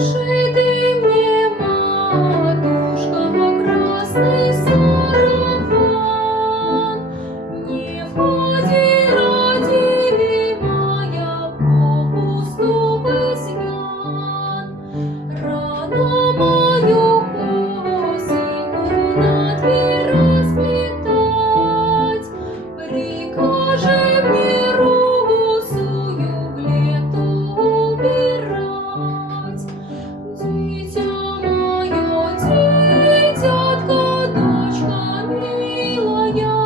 Шиты мне, матушка, красный сарафан, не входи, родимая, попусту в изъян. Рано мою косынку на дверь расплетать, прикажи мне русую в лету убирать. Дитя мое, дитятко, дочка милая,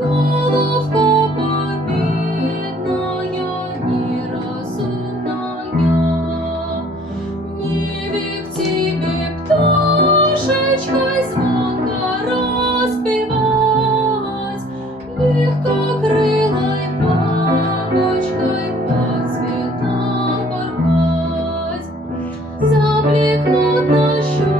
головка победная, неразумная. Не век тебе пташечкой звонко распевать, легкокрылой бабочкой по цветам порхать. Заблекнут на щеках